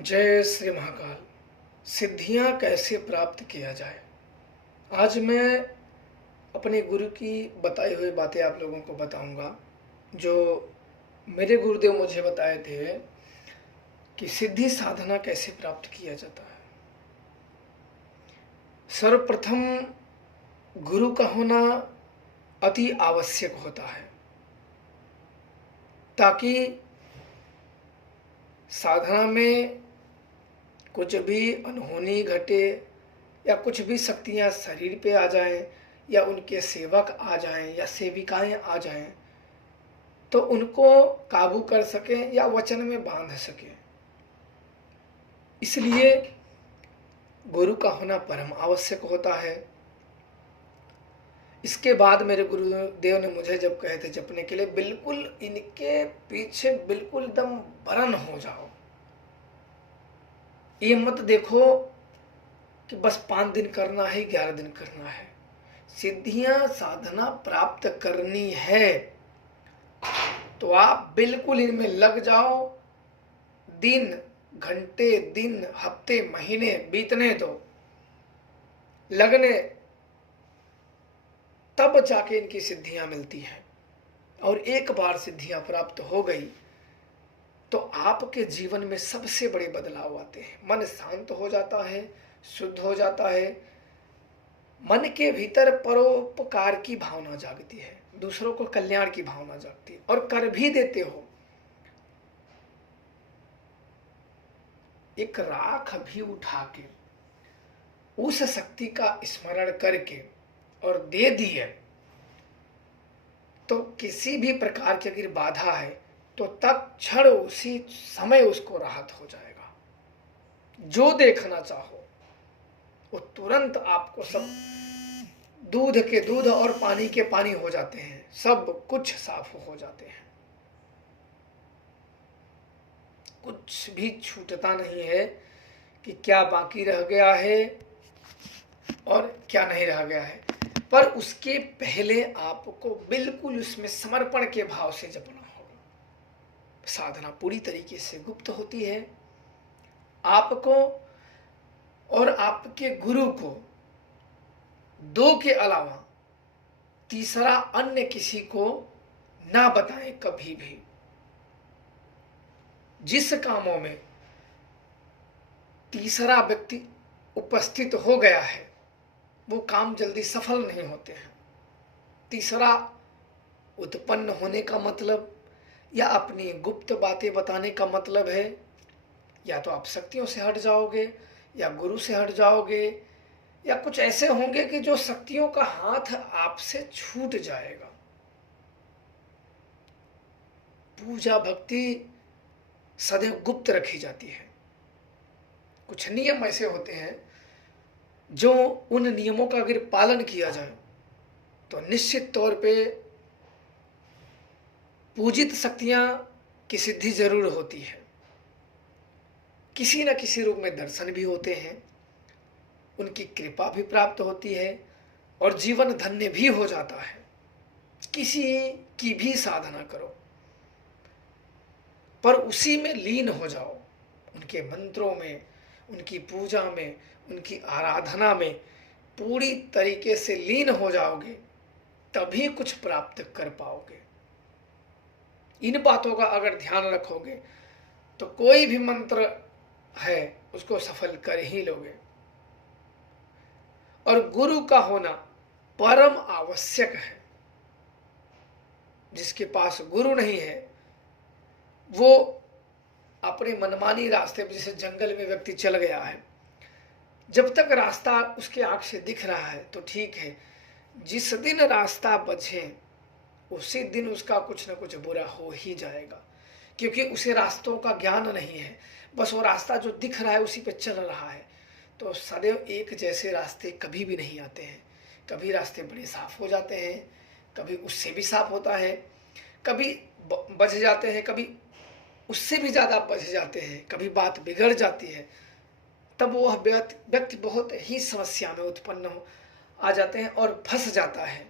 जय श्री महाकाल। सिद्धियां कैसे प्राप्त किया जाए। आज मैं अपने गुरु की बताई हुई बातें आप लोगों को बताऊंगा, जो मेरे गुरुदेव मुझे बताए थे कि सिद्धि साधना कैसे प्राप्त किया जाता है। सर्वप्रथम गुरु का होना अति आवश्यक होता है, ताकि साधना में कुछ भी अनहोनी घटे या कुछ भी शक्तियाँ शरीर पे आ जाएं या उनके सेवक आ जाएं या सेविकाएं आ जाएं, तो उनको काबू कर सकें या वचन में बांध सकें। इसलिए गुरु का होना परम आवश्यक होता है। इसके बाद मेरे गुरुदेव ने मुझे जब कहे थे जपने के लिए, बिल्कुल इनके पीछे बिल्कुल एकदम बरन हो जाओ। ये मत देखो कि बस 5 दिन करना है, 11 दिन करना है। सिद्धियां साधना प्राप्त करनी है तो आप बिल्कुल इनमें लग जाओ। दिन, घंटे, दिन, हफ्ते, महीने बीतने दो, लगने, तब जाके इनकी सिद्धियां मिलती हैं। और एक बार सिद्धियां प्राप्त हो गई तो आपके जीवन में सबसे बड़े बदलाव आते हैं। मन शांत हो जाता है, शुद्ध हो जाता है, मन के भीतर परोपकार की भावना जागती है, दूसरों को कल्याण की भावना जागती है और कर भी देते हो। एक राख भी उठा के उस शक्ति का स्मरण करके और दे दिए तो किसी भी प्रकार की अगर बाधा है तो तत्क्षण उसी समय उसको राहत हो जाएगा। जो देखना चाहो वो तुरंत आपको, सब दूध के दूध और पानी के पानी हो जाते हैं, सब कुछ साफ हो जाते हैं, कुछ भी छूटता नहीं है कि क्या बाकी रह गया है और क्या नहीं रह गया है। पर उसके पहले आपको बिल्कुल उसमें समर्पण के भाव से जपना होगा। साधना पूरी तरीके से गुप्त होती है। आपको और आपके गुरु को 2 के अलावा तीसरा अन्य किसी को ना बताएं कभी भी। जिस कामों में तीसरा व्यक्ति उपस्थित हो गया है वो काम जल्दी सफल नहीं होते हैं। तीसरा उत्पन्न होने का मतलब या अपनी गुप्त बातें बताने का मतलब है, या तो आप शक्तियों से हट जाओगे या गुरु से हट जाओगे, या कुछ ऐसे होंगे कि जो शक्तियों का हाथ आपसे छूट जाएगा। पूजा भक्ति सदैव गुप्त रखी जाती है। कुछ नियम ऐसे होते हैं जो उन नियमों का अगर पालन किया जाए तो निश्चित तौर पे पूजित शक्तियां की सिद्धि जरूर होती है। किसी न किसी रूप में दर्शन भी होते हैं, उनकी कृपा भी प्राप्त होती है और जीवन धन्य भी हो जाता है। किसी की भी साधना करो पर उसी में लीन हो जाओ, उनके मंत्रों में, उनकी पूजा में, उनकी आराधना में पूरी तरीके से लीन हो जाओगे, तभी कुछ प्राप्त कर पाओगे। इन बातों का अगर ध्यान रखोगे तो कोई भी मंत्र है उसको सफल कर ही लोगे। और गुरु का होना परम आवश्यक है। जिसके पास गुरु नहीं है वो अपने मनमानी रास्ते पर, जैसे जंगल में व्यक्ति चल गया है, जब तक रास्ता उसके आंख से दिख रहा है तो ठीक है। जिस दिन रास्ता बचे उसी दिन उसका कुछ न कुछ बुरा हो ही जाएगा, क्योंकि उसे रास्तों का ज्ञान नहीं है। बस वो रास्ता जो दिख रहा है उसी पे चल रहा है। तो सदैव एक जैसे रास्ते कभी भी नहीं आते हैं। कभी रास्ते बड़े साफ हो जाते हैं, कभी उससे भी साफ होता है, कभी बच जाते हैं, कभी उससे भी ज़्यादा बच जाते हैं, कभी बात बिगड़ जाती है। तब वह व्यक्ति बहुत ही समस्या में उत्पन्न आ जाते हैं और फंस जाता है।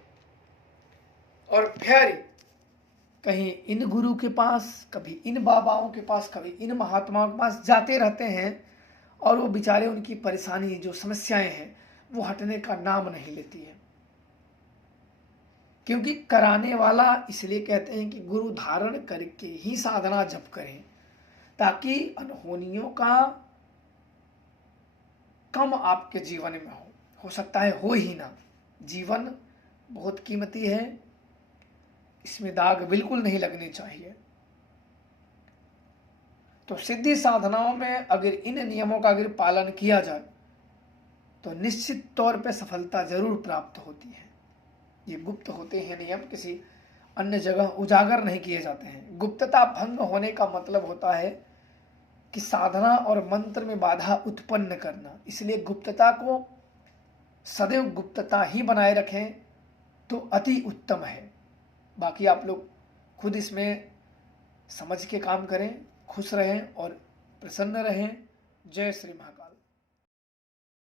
और फिर कहीं इन गुरु के पास, कभी इन बाबाओं के पास, कभी इन महात्माओं के पास जाते रहते हैं और वो बेचारे, उनकी परेशानी, जो समस्याएं हैं, वो हटने का नाम नहीं लेती है। क्योंकि कराने वाला इसलिए कहते हैं कि गुरु धारण करके ही साधना जप करें, ताकि अनहोनियों का कम आपके जीवन में हो सकता है हो ही ना। जीवन बहुत कीमती है, इसमें दाग बिल्कुल नहीं लगने चाहिए। तो सिद्धि साधनाओं में अगर इन नियमों का अगर पालन किया जाए तो निश्चित तौर पे सफलता जरूर प्राप्त होती है। ये गुप्त होते हैं नियम, किसी अन्य जगह उजागर नहीं किए जाते हैं। गुप्तता भंग होने का मतलब होता है कि साधना और मंत्र में बाधा उत्पन्न करना। इसलिए गुप्तता को सदैव गुप्तता ही बनाए रखें तो अति उत्तम है। बाकी आप लोग खुद इसमें समझ के काम करें, खुश रहें और प्रसन्न रहें। जय श्री महाकाल।